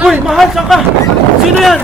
Uy, mahal, saan ka? Sino yan?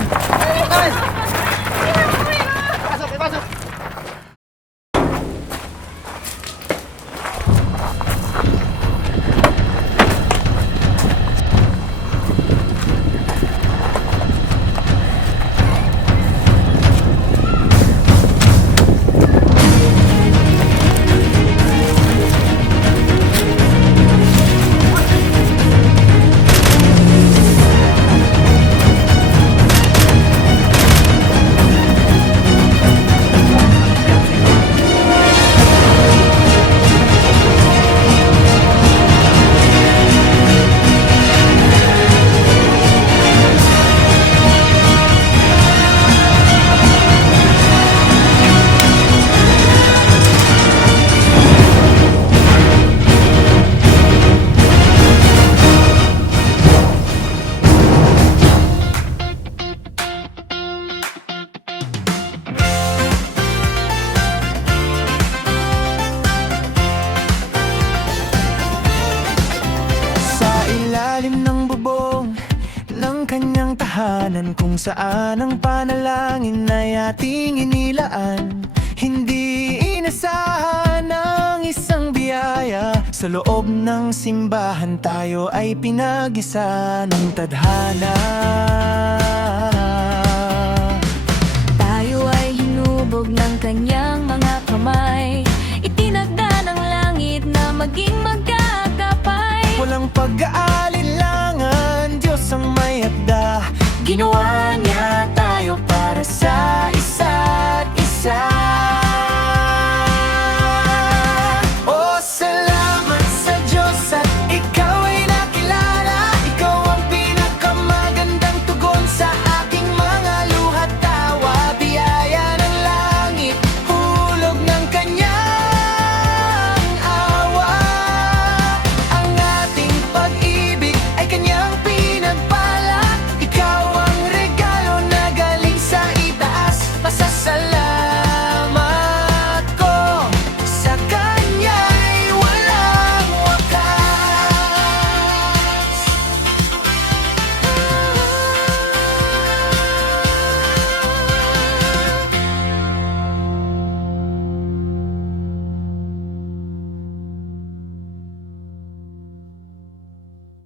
Kanyang tahanan kung saan ang panalangin ay ating inilaan. Hindi inasahan ang isang biyaya. Sa loob ng simbahan tayo ay pinag-isa ng tadhana. Tayo ay hinubog ng kanyang mga kamay. Itinagda ng langit na maging magkakapay. Walang pag-aalilangan, Diyos ang may handa. Ginawa niya tayo para sa